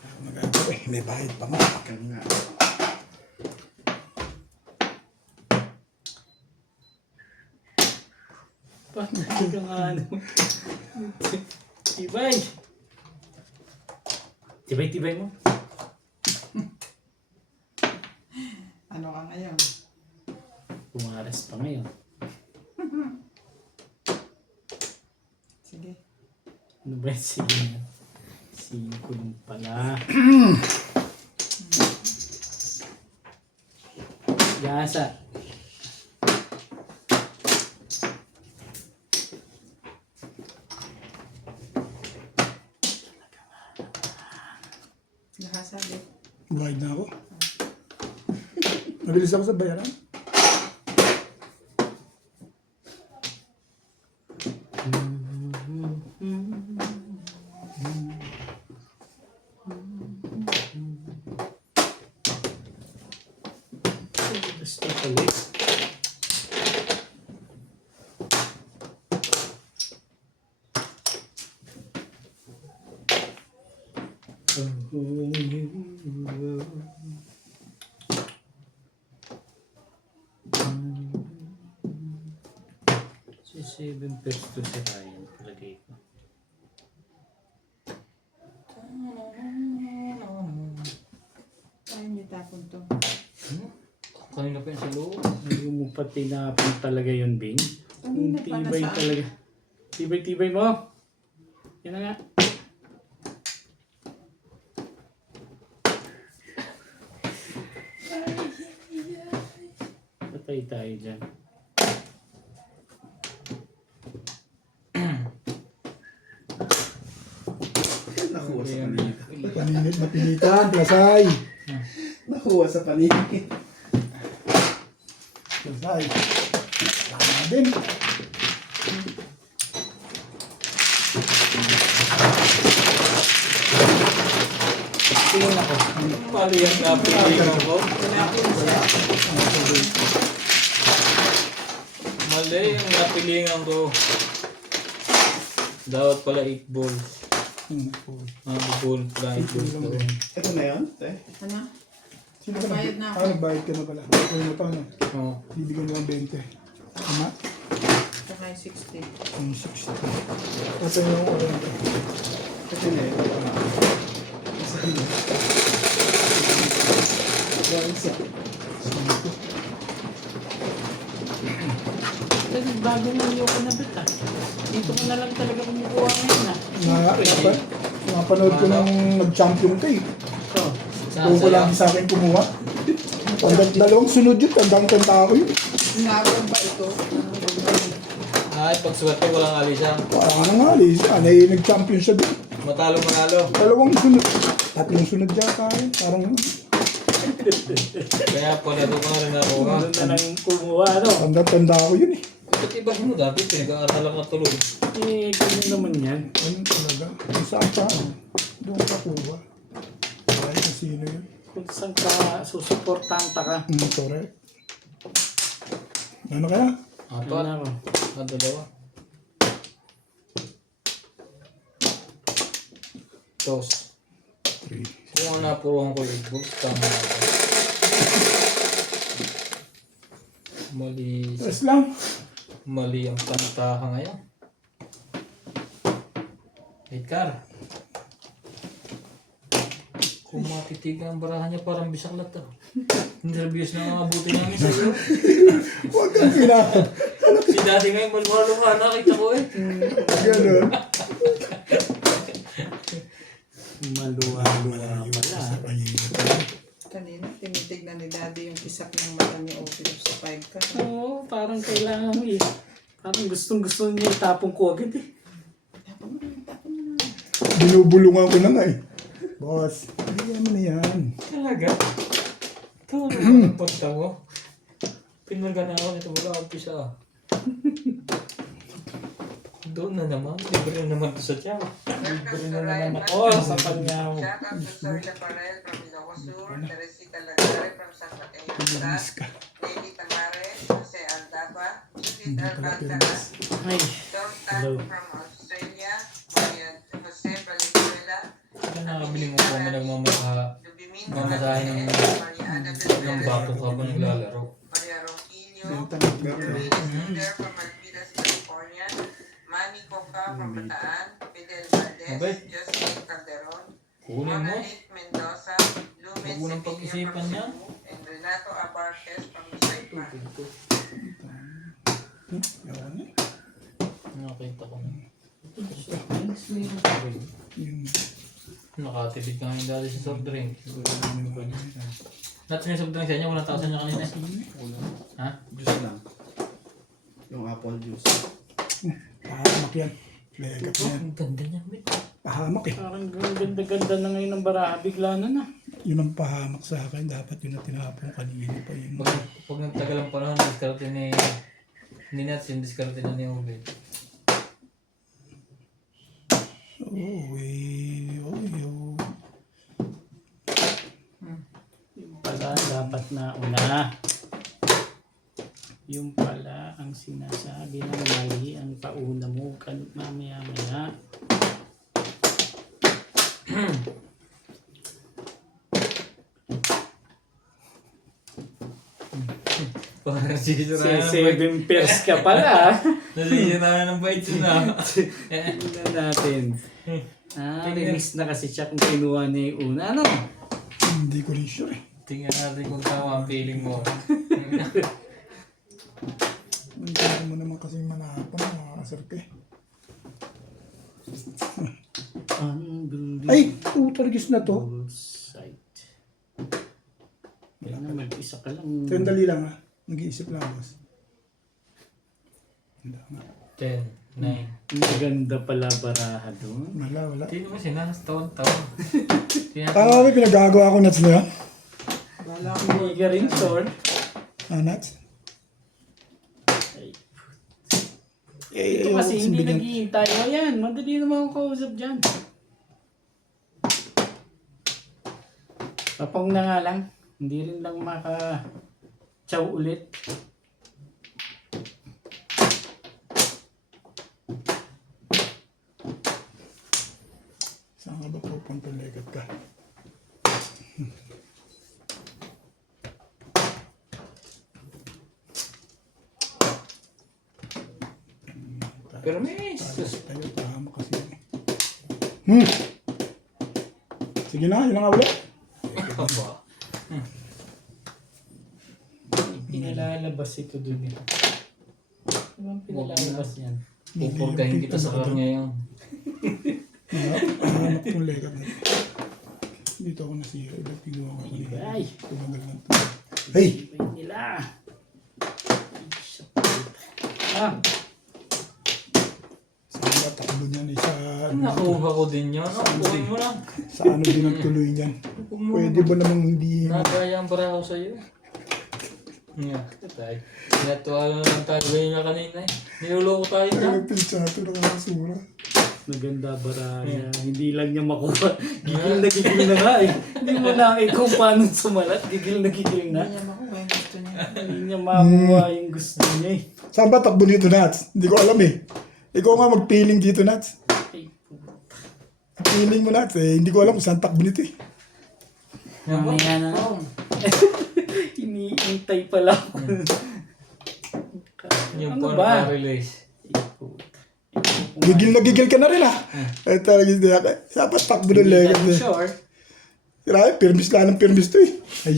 Ako magagawa eh. May bahid pa nga. Ikaw nga. Paano ka nga ano? Tibay! Tibay mo. Ano ka ngayon? Pumaras pa ngayon. Sige. Ano ba yung sige na? 5 lang pala. Gasa. Nakasabi. Bahid na ako. Mabilis ako sa bayaran. Basta pala. Si 7 pesos to si Ryan. Palagay ko. Ayaw niyo tapon to. Kanina pa yun sa loob. Hindi mo pa tinapon talaga yun, Bing. Kanina pa Tibay nasaan? talaga. Tibay mo. Yan na nga. Patay tayo dyan. Nakuha sa paningin. Paninit na pinitan, plasay. Nakuha sa paningin. Plasay. Tama din. Tingnan ako. Mali ang napilingan ko. Mali ang napilingan ko. Dapat pala 8 balls. Ball, pala 8 balls ko. Ito na yun, te. Ano? Sino ka Bayad na ako. nagbayad ka na pala. Ito mo to, ano? Oo. Bibigyan mo ng 20. Tama? Saka yung 60. Yung 60. Ito yung orange. Ito na yun. Isa yun. Isa. Kasi bago mo yung kinabit ah. Dito ko na lang talaga kumukuha ngayon ah. Napanood ko nung nag-champion ka eh. So, Kung ko lang sa akin kumuha. Dalawang sunod yun, tandang-tanda ako yun. Sinabang ba ito? Ay, pag swerte walang alisan. Parang nga, Lisa. Nag-champion siya doon. Matalo manalo. Dalawang sunod. Tatlong sunod yata yun. Parang Kaya pala ito ka rin ako. doon na lang kumuha ano. tandang-tanda ako yun eh. Ba't ibahin mo dati? Pinag-aaralan ka tuloy. Eh, ganyan naman yan. Ano talaga? Kung saan ka, doon ka kuha. Ay, sino yun? Kung saan ka susuportanta ka. Correct. Ano kaya? Apat. Ano ako? Dalawa. Tos. 3. Kung napuruhan ko yung 8 balls, tama ako. Mali. Yes lang. Mali ang pantaha ngayon. Edgar. Kung matitigan ang barahan niya, parang bisaklat ah. Nervyos na mga buti namin sa iyo. Huwag kang pinaka. Si daddy ngayon malmalo ka, nakita ko eh. Gano'n. Maluwa-luwa pala. Kanina, tinitignan ni Daddy yung isak ng mata ni Opio sa 5 ka. Oo, parang kailangan eh. Parang gustong-gusto niya itapong ko agad eh. Tapon mo na, tapon mo na. Binubulungan ko na nga eh. Boss, bigyan mo na yan. Talaga? Ito ano ang punta mo? Pinagana ako nito mula umpisa ah. Doon na naman, libre na naman sa tiyan. Libre na naman ako sa kanya. Shout out to Soria Parel from Ilocos Sur, Teresita Lagare from San Mateo, Nelly Tamares, Jose Aldapa, Judith Alcantara, Ay, Tom Tan hello. from Australia, Maria Jose Valenzuela, Kaya nakabili mo pa mo nagmamaha Lubimin mamasahe ng Maria Ana ng bato habang naglalaro. Maria Ronquillo, Luder from Alpinas, California, Manny Coca from Bataan, Fidel Okay. Valdez, Justin Calderon, Kunin mo. Monalik Mendoza, Lumen Huwag mo nang Cepillo pag-isipan from yan. Cebu, and Renato Abarquez from Saipan. Nakita ko na. Yun. Nakatipid ka ngayon dati sa soft drink. Natin yung soft drink sa inyo, 1,000 nyo kanina. Ha? Juice lang. Yung apple juice. Pahamak yan. Legat yan. Ang ganda niya, mate. Pahamak eh. Parang ganda-ganda na ngayon ng baraha. Bigla na. Yun ang pahamak sa akin. Dapat yun ang tinapon kanina pa yun. Pag nagtagal ang panahon, diskarte ni Nats yung diskarte na ni Obed. Yung pala dapat na una. Yung pala ang sinasabi ng mali ang pauna mo. Mamaya-maya. Parang sisira na ng bait. 7 pairs ka pala. Nasisira na ng bait yun ah. Tingnan natin. Release na kasi siya kung kinuha niya yung una. Ano? Hindi ko rin sure eh. Tingnan natin kung tama ang feeling mo. Hindi mo naman kasi manahapon mga kasarke. Ay! Utargis na to. Sight. Kaya na mag-isa ka lang. Sandali lang ha. Nag-iisip lang boss. 10, 9. Maganda pala baraha doon. Wala. Hindi mo sinas taon-taon. Tama ba pinagagawa ko nuts na yan? Hindi ka rin sure. Nuts? Ito kasi hindi naghihintay. O yan, madali naman ako kausap dyan. Papang na nga lang. Hindi rin lang maka-chow ulit. Saan ka ba pupunta legat ka? Pero miss. Tayo, tama kasi. Sige na, yun na nga ulit. Pinalalabas ito doon. Diba pinalalabas yan? Pupurgahin kita sa car ngayon. Hanap kong legat na. Dito ako nasira. Iba pinuha ko kanina. Ay! Tumagal lang ito. Hey! Ibay nila. Saan ba takbo niyan? Nakuha ko din yun. Kuhin mo lang. Sa ano din ang tuloy niyan? Pwede ba namang hindi... Nagaya ang baraho sa'yo. Tayo. Pinatuwa na lang tayo ganyan kanina eh. Niloloko tayo Ay, na. nagpilsato na kakasura. Maganda baraha. Hindi lang niya makuha. Gigil na gigil na nga eh. Hindi mo na kung paano sumalat. Gigil na gigil na. Hindi niya makuha yung gusto niya. Hindi niya makuha yung gusto niya eh. Saan ba takbo dito, Nats? Hindi ko alam eh. Ikaw nga mag-feeling dito, Nats. Ay, Feeling mo, Nats eh. Hindi ko alam kung saan takbo nito eh. mamaya na. Iniintay pala ako. Yung Ano porn ba? release. Gigil na gigil ka na rin ah. Ay talaga hindi ako. Dapat takbo ng legat Hindi eh. sure. Grabe, pirmis lang ng pirmis to eh. Ay,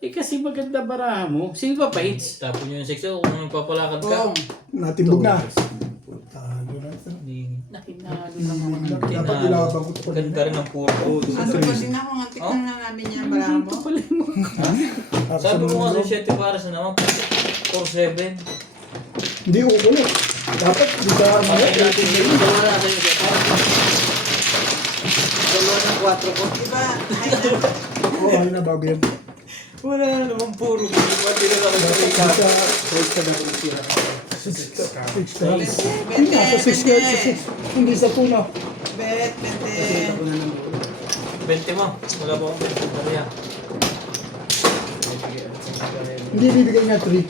Eh kasi maganda baraha mo. Sino ba Paige? Tapos yung section kung magpapalakad ka. natimbog na. Talo na ito. Nakinalo lang ako. Dapat ilabang ko ito. Ganda rin ang puro. Ano ba din ako nga tignan na namin yan baraha mo. Sabi mo kasi 7 pares na naman. 4-7. Hindi ko ulo. Dapat di ka Patay natin yun. Dalawa na natin yung Dalawa ng 4 ko. Diba? Ay na. Oo, ayun na bago yan. Wala na naman puro. Pati na lang ako sa Sa 6 ka. Hindi na, sa 6 ka. Sa 6. Hindi sa tuna. Bet, bete. 20 mo. Wala pa akong 20. Kaya. Hindi bibigay niya 3.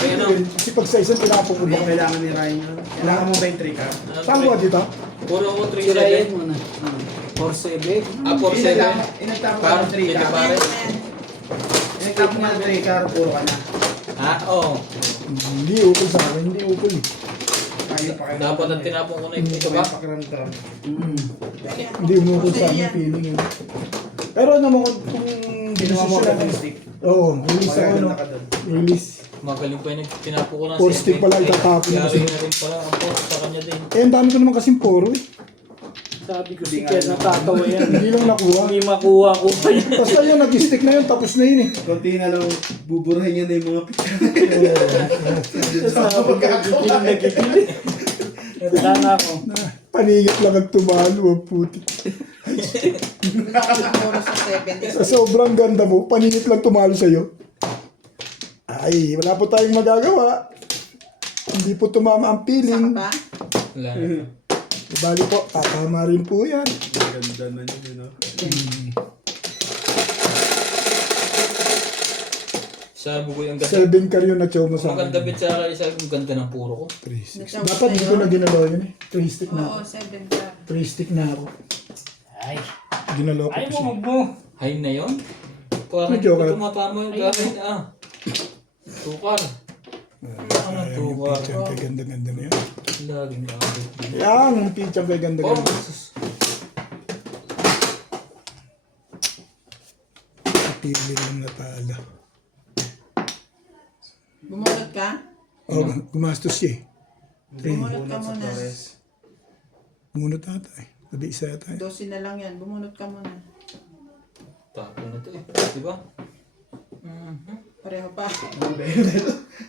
Ayun o. Kasi pag sa isang tinapok ko lang. Kailangan ni Ryan yun. Kailangan mo ba yung 3 ka? Saan ko dito? Puro ako Sirayan 3-7. mo na. 4-7. 4-7. Inagtapon Par, ka ng 3 20 ka. pares. Inagtapon ka ng 3 ka, puro ka na. Ha? Oo. Hindi ukol sa akin. Hindi ukol eh. Ayaw pa kayo. Dapat ang tinapon ko na ito ba? Pakiramdam. Hindi umukol sa akin yung feeling yun. Pero ano mo kung Ginawa mo decision ka ako. stick. Oo, release ako no. Magaganda ka doon. Release. Magaling pa yung tinapo ko ng 4 stick pala itatapon Yari kasi. na rin pala ang post sa kanya din. Eh, ang dami ko naman kasing poro eh. Sabi ko si Ken natatawa yan. Hindi lang nakuha. Hindi makuha ko pa yan. Basta yun, nag-stick na yun, tapos na yun eh. Konti na lang, buburahin niya na yung mga picture. Sabi ko gigil na gigil. Wala na ako. Paningit lang ang tumalo, ang putik. Puro sa 7. Sa sobrang ganda mo, paningit lang tumalo sa'yo. Ay, wala po tayong magagawa. Hindi po tumama ang Saka feeling. ba? Wala na. Bali po, tatama rin po yan. Maganda na yun, you know? Sabi ko yung ganda. Selvin ka rin yung na-chow mo sa Maganda akin. bit sa isa yung ganda ng puro ko. 3-6. Dapat di ko na ginalaw yun eh. 3 stick na Oo, ako. 7 ka. 3 stick na ako. Ay. Ginalaw ko Ay pa mo siya. mo. High na yun? Parang Medyo ka- tumatama yung gamit. Tukar. Sayang yung tukar. picture kay ganda-ganda na yan. Laging nakabit. Yan, yung picture kay Oh, ganda-ganda. sus. Pili lang natalo. Bumunot ka? Oh, gumastos siya eh. Bumunot ka Bunot sa muna. Torres. Munot ata eh. Sabi isa yata eh. 12 na lang yan. Bumunot ka muna. Tapo na to eh. Diba? Pareho pa. Ano ba yun?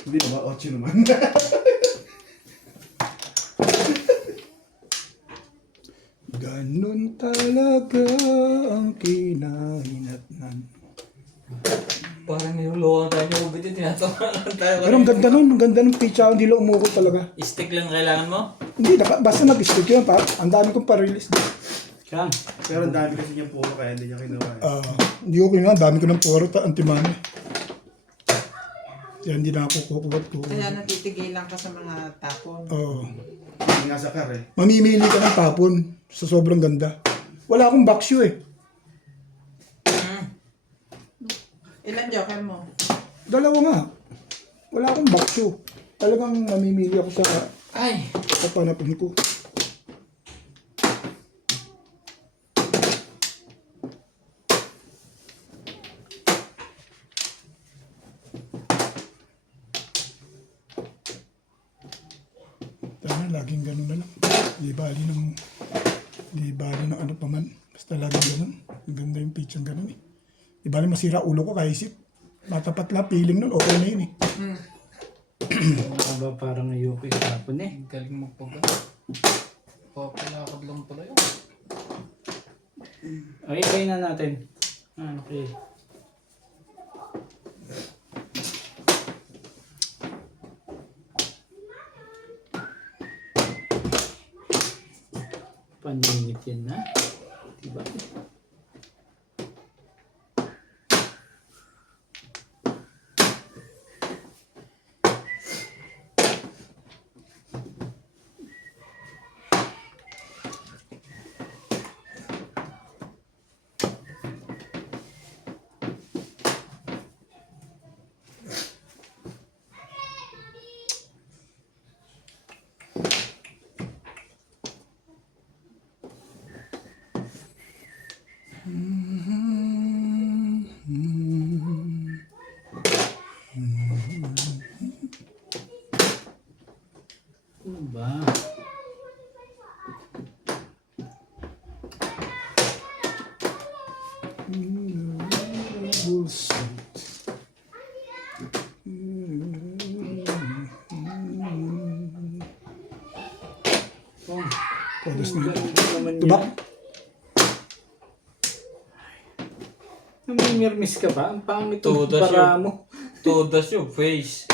Hindi naman, 8 naman. Ganun talaga ang kinahinatnan. Parang nilulukan tayo ng ubit yung tinatawanan tayo. Pero ang ganda nun, ang ganda ng picture, hindi lang umukot talaga. Stick lang kailangan mo? Hindi, basta nag-stick yun pa. Ang dami kong pa-release. Kang, Pero ang dami kasi niyang puro kaya hindi niya kinuha. Hindi ko kinuha, ang dami ko ng puro antimani. Kaya hindi na ako kukubat ko. Kaya natitigilan ka sa mga tapon. Oo. Hindi nga sa car eh. Mamimili ka ng tapon sa sobrang ganda. Wala akong baksyo eh. Ilan joker mo? Dalawa nga. Wala akong baksyo. Talagang mamimili ako Ay! sa panapon ko. Tama, laging ganun na lang. Di bali ng ano pa man. Basta laging ganun. Ang ganda yung pitch ang ganun eh. Di bali masira ulo ko kaisip. Matapat lang, feeling nun, okay na yun eh. ba parang ayoko yung tapon eh. Galing mo pa ba? Papalakad lang pala yun. Okay, try na natin. Okay. Paningit yan na. Diba? Ano ba? Bullshit. Oh, Kodos na yun. ganda naman Tubak. yan. Namimirmis ka ba? Ang pangit yung Tudas para yun. mo. Todas yung face.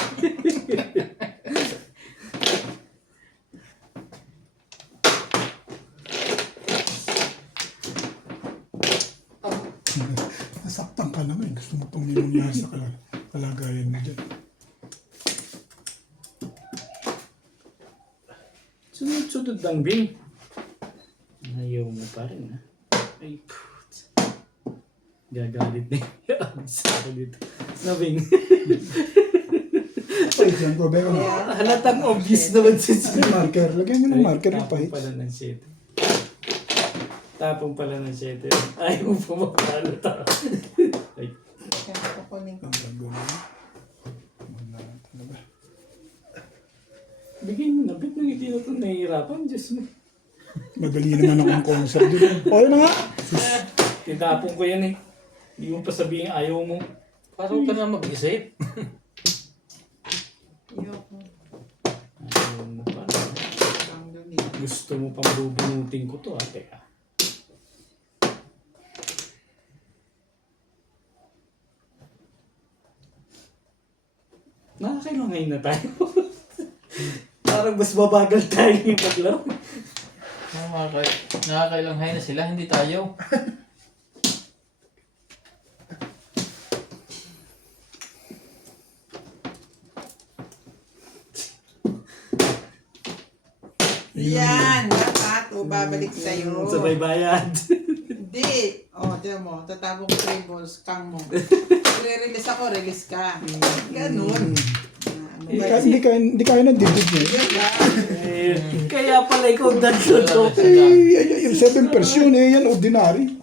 Nasaktan ka naman. Gusto mo pang minunyahan sa kalagayan mo dyan. Sunod-sunod lang, Bing. Ayaw mo pa rin, ha? Ay, putz. Gagalit na yung sa ako dito. No, Bing. Ay, dyan ko. Beka mo. Halatang obvious naman si Marker. Lagyan nyo ng marker yung Tapong pahit. pala ng 7. Tapong pala ng 7. Ayaw mo pa makalata. Ay, Kaya kukunin ko. Ang gagawin mo. Wala talaga. bigay mo na. Ba't nang hindi na ito nahihirapan? Diyos mo. Madali naman akong concept dun. O, yun na nga. Tinapong ko yan eh. Hindi mo pa sabihin ayaw mo. Parang ka na mag-isip. Ayoko. Ayaw mo pa. Ang dumi. Gusto mo pang bubunutin ko to, Teka. Nakakailangay na tayo. Parang mas babagal tayo yung paglaro. Nakakailanghaya na sila, hindi tayo. Yan! Dapat o babalik sa'yo. Sabay bayad. Hindi Hindi. Tiyan mo. Tatabo ko 3 balls. Kang mo. Release ako, release ka. Ganun. Hindi kaya ng dibdib niya. Kaya pala ikaw dadyo to. Yung 7 yun yan ordinary.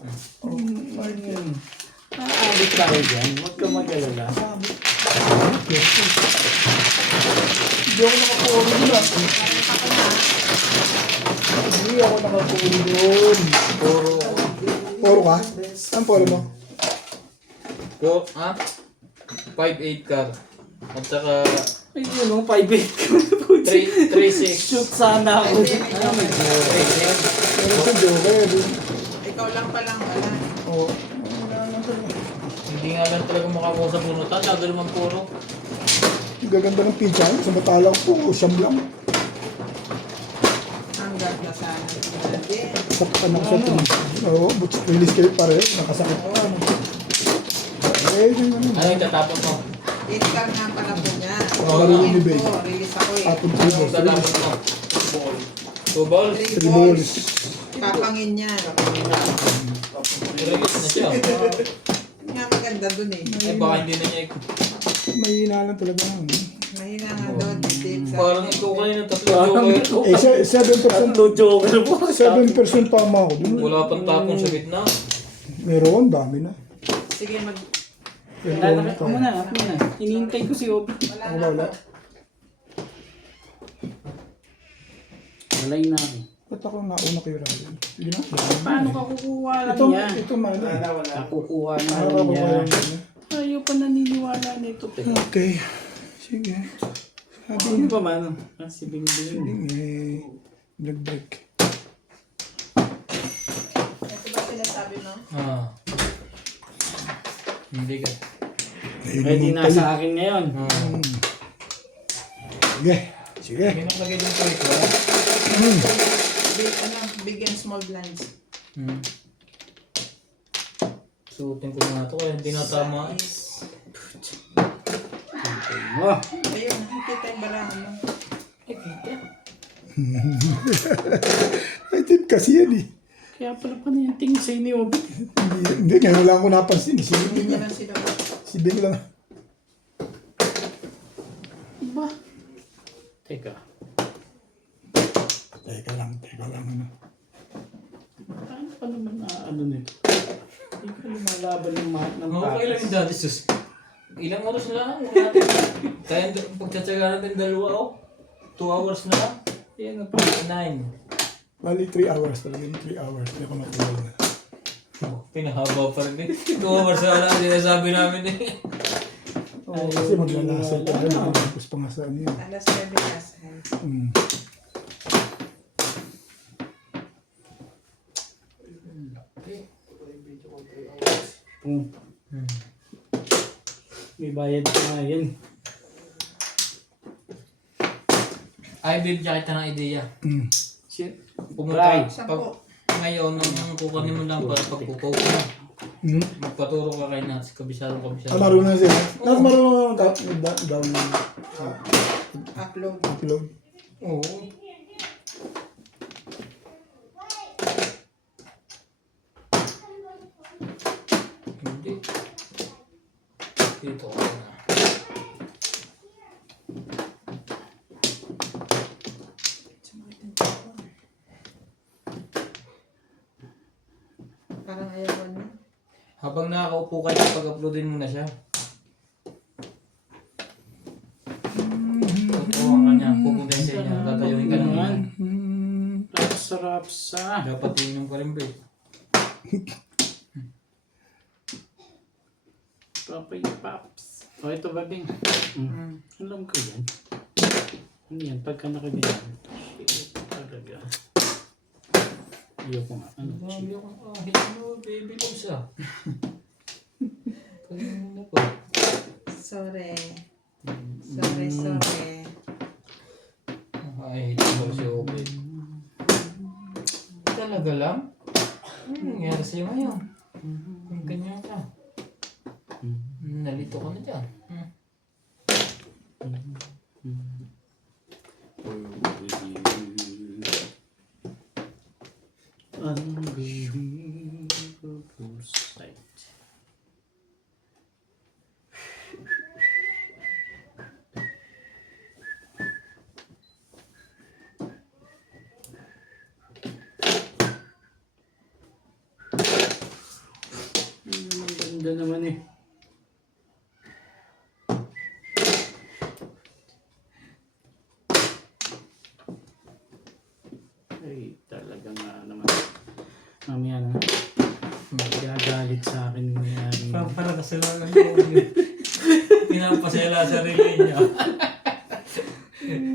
Aabot tayo dyan. Huwag ka mag-alala. Hindi ako nakapulo doon ah. Hindi ako nakapulo doon. Poro ka? Saan poro mo? Go, ha? 5-8 car. At saka Ay, yun, 5-8 ka. 3-6. Shoot sana ako. Pero sa joker. Ikaw lang palang alam. Oo. Hindi nga lang talaga makakuha sa bunutan. Lalo naman puro. Ang gaganda ng pitcha. Sa matalang po, siyam lang. Hanggang na sana. Hindi. Sakit ka ng set. Oo, but release kayo pareho. Nakasakit pa. Yun. Ano yung tatapos mo? Inikar nga pala po niya. Marunong ni Ben. Release ako eh. Apple Ano yung 3 tatapos mo? 2 balls? 3 balls. Papangin niya. Release na siya. Nga maganda dun eh. Ay baka hindi na niya Mahina lang talaga. Mahina nga doon. parang ito kanina tatlo joker. 7%. No joker po. 7% tama ako dun. Wala pang tapon sa gitna. Meron, dami na. Sige mag... Lalaki ko muna. Hinihintay ko si Obi. Ako wala. Malay na ako. Ba't ako nauna kayo rally? Sige na. Paano ka kukuha lang Ito, niya? ito man. Nakukuha na Ano lang ba niya. ba? Ayaw pa naniniwala nito. Okay. Sige. Ano ba man? Si Bingbing. Eh, nag-break. Ito ba sinasabi mo? Ah. Hindi ka. Ready na sa akin ngayon. Sige. Sige. Hindi nakalagay din ko ito. Big and small blinds. Suotin ko na ito kaya hindi natama. Oh, Ayun, nakikita yung barahan mo. Ay, tip kasi yan eh. kaya pala pa na yung tingin sa'yo ni Obi. Hindi, ngayon lang ako napansin. Si Hindi Bing niya lang. lang sila. Si Bing lang. Ba? Teka. Teka lang. Ano. Paano pa naman ano nito? Hindi ka lumalaban ng ng Okay lang patas. yung daddy sus. Ilang oras na lang natin. Kaya pagtsatsaga natin dalawa oh. 2 hours na lang. Yan na pa. 9. Bali, 3 hours talaga. 3 hours. Hindi ako natulog na. Pinahaba pa rin eh. 2 hours na lang sinasabi namin eh. Oo, kasi maglalasa tayo. Tapos pa nga sa ano yun. Alas 9 last time. May bayad pa nga yan. Ay, babe, jacket na ng ideya. Shit. Pumunta. Sampo. Pag, ngayon, nang kukunin mo lang para pagpupaw ko na. Magpaturo ka kay Nats. Kabisado. Marunong na siya. Nasa marunong na down Upload. upload. Oo. Hindi. Dito ka na. Parang ayaw niya. Habang nakakaupo ka niya, pag-uploadin mo na siya. Tutuwa ka niya. Pupunta sa inyo. Tatayuin ka naman. Ang sarap sa... Dapat yun yung pa rin, babe. Papay Paps. O ito ba, Bing? Alam ko yan. Ano yan? Pagka nakaganyan. Shit, talaga. Ayoko nga. Ano? Grabe akong ahit mo, baby ko siya. Kaya mo pa. Sorry. Sorry. Ahit mo si Obe. Talaga lang? Ano nangyari sa'yo ngayon? Kung ganyan ka. Nalito ka na dyan. Ang baby ko. Foresight. Ang ganda naman eh. Ay, talaga nga naman. Mamaya na. Magagalit sa akin yung mayari. Para kasalanan mo. Pinapasela sa sarili niya.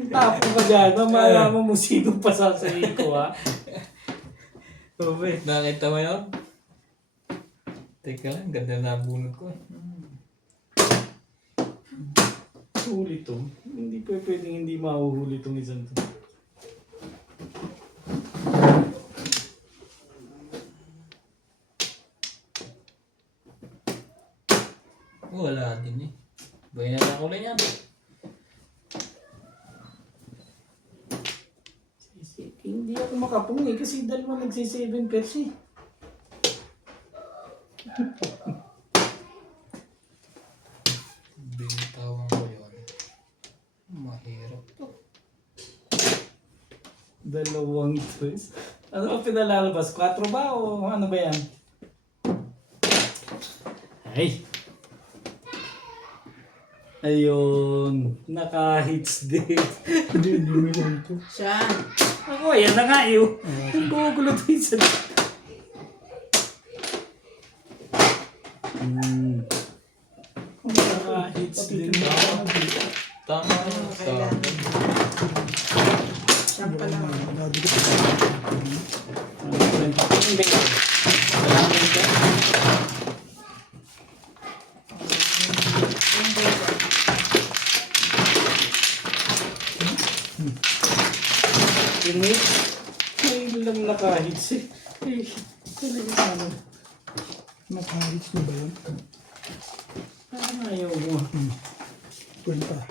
Tapo ka dyan. Malaman mo sino pasasahin ko ha. Ube, nakita mo yun? Teka lang, ganda na bunot ko. Huli to. Hindi pwedeng hindi mahuhuli itong isang to. Wala din eh. Bayan na ko lang yan. Hindi ako makapung eh kasi dalawa nagsi-7 pairs eh. Binitawan ko yun. Mahirap to. Dalawang pairs. Ano ba pinalalabas? 4 ba o ano ba yan? Ay! Ayun, naka-hits din. Hindi mo ito. Siya. Ako, ayan na nga yun. Ang gugulo to isa. Naka-hits din. Tama na sa akin. Siya pala. Ini, ngayon lang naka-hits eh. Eh, talaga ano. Naka-hits na ba yun? Parang ayaw mo. Kwenta.